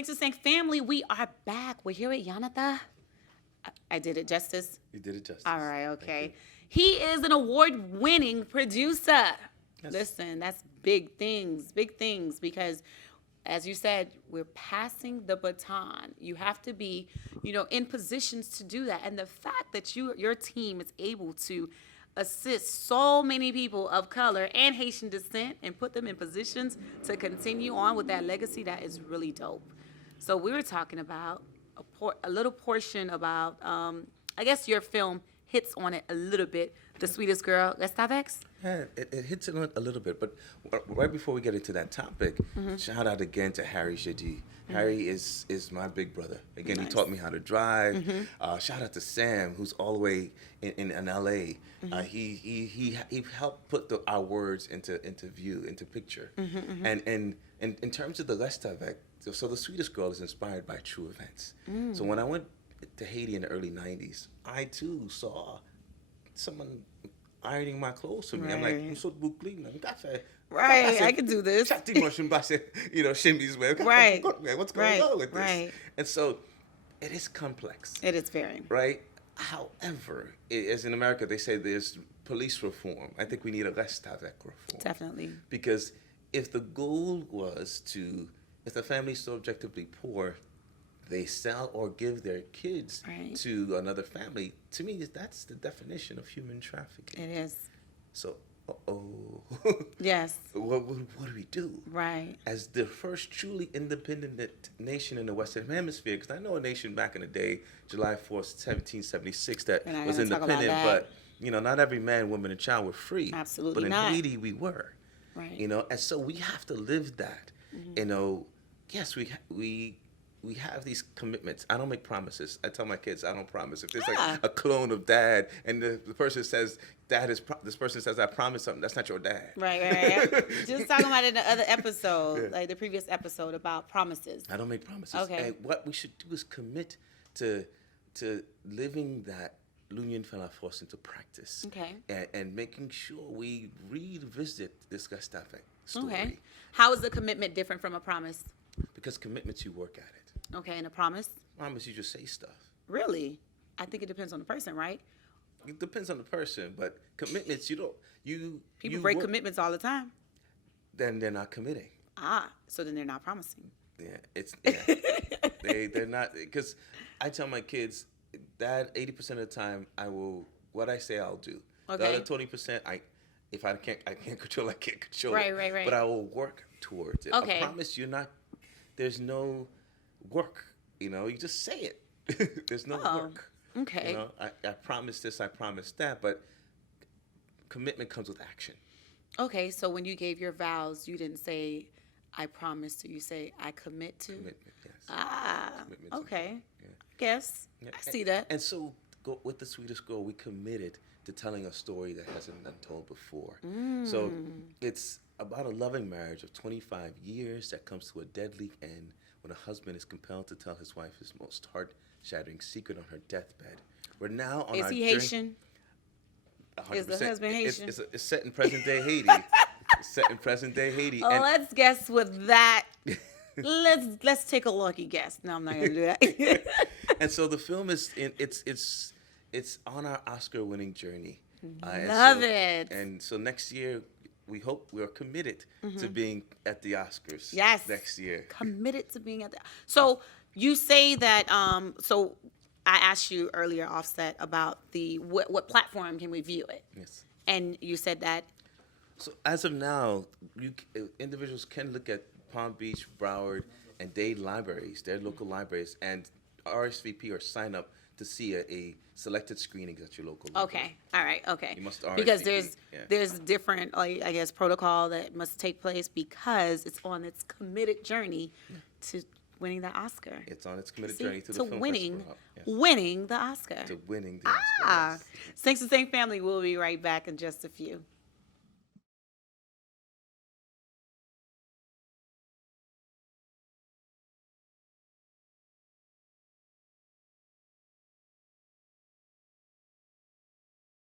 Thanks to Sank family, we are back. We're here with Yanatha. I did it justice. You did it justice. All right, okay. He is an award-winning producer. Yes. Listen, that's big things, because as you said, we're passing the baton. You have to be, in positions to do that. And the fact that your team is able to assist so many people of color and Haitian descent and put them in positions to continue on with that legacy, that is really dope. So we were talking about a little portion about, I guess your film hits on it a little bit, The Sweetest Girl. Let's stop X. Yeah, it hits it a little bit, but right before we get into that topic, shout out again to Harry Shadi. Harry is my big brother. Again, Nice. he taught me how to drive. Shout out to Sam, who's all the way in LA. He helped put our words into view, into picture. And in terms of the rest of it, so The Sweetest Girl is inspired by true events. So when I went to Haiti in the early 90s, I too saw someone ironing my clothes for me. I'm like, I'm so clean. Right, I can do this. Shimmies with. Right. What's going on with this? Right. And so it is complex. It is very. Right? However, as in America, they say there's police reform. I think we need a rest avec reform. Definitely. Because if the goal was if the family's so objectively poor, they sell or give their kids to another family, to me, that's the definition of human trafficking. It is. So, Yes. What do we do? Right. As the first truly independent nation in the Western Hemisphere, because I know a nation back in the day, July 4th, 1776, that was independent, but, not every man, woman, and child were free. Absolutely not. not. But in Haiti, we were. Right. And so we have to live that. Yes, we have these commitments. I don't make promises. I tell my kids I don't promise. If there's like a clone of dad and the person says this person says I promise something, that's not your dad. Right. Just talking about it in the other episode, like the previous episode about promises. I don't make promises. Okay. And what we should do is commit to living that l'union fait la force into practice. Okay. And making sure we revisit this Gustave story. Okay. How is the commitment different from a promise? Because commitments, you work at it. Okay, and a promise? Promise, you just say stuff. Really? I think it depends on the person, right? It depends on the person, but commitments, People break commitments all the time. Then they're not committing. So then they're not promising. They're not, because I tell my kids that 80% of the time what I say I'll do. Okay. The other 20%, if I can't control, I can't control it. Right. But I will work towards it. Okay. I promise there's no work, you just say it. There's no work. Okay. I promise this, I promise that, but commitment comes with action. Okay, so when you gave your vows, you didn't say, I promise to, you say, I commit to? Commitment, yes. Commitment Okay. Yeah. Guess. Yeah. I see that. And so with The Sweetest Girl, we committed to telling a story that hasn't been told before. So it's about a loving marriage of 25 years that comes to a deadly end when a husband is compelled to tell his wife his most heart-shattering secret on her deathbed. We're now on Is our he journey. Haitian? 100%. Is the husband Haitian? It's set in present-day Haiti. It's set in present-day Haiti. Oh, let's guess with that. Let's take a lucky guess. No, I'm not gonna do that. And so the film is it's on our Oscar-winning journey. Love it. And so next year, we're committed to being at the Oscars. Yes. Next year. Committed to being at the. So you say that. So I asked you earlier, Offset, about what platform can we view it? Yes. And you said that. So as of now, individuals can look at Palm Beach, Broward, and Dade libraries, their local libraries, and RSVP or sign up to see a selected screenings at your local library. Okay. All right. Okay. You must RSVP. Because there's different, I guess, protocol that must take place because it's on its committed journey to winning the Oscar. It's on its committed journey to the film winning, festival. Yes. winning the Oscar. To winning the Oscar. Yes. Thanks to Same Family. We'll be right back in just a few.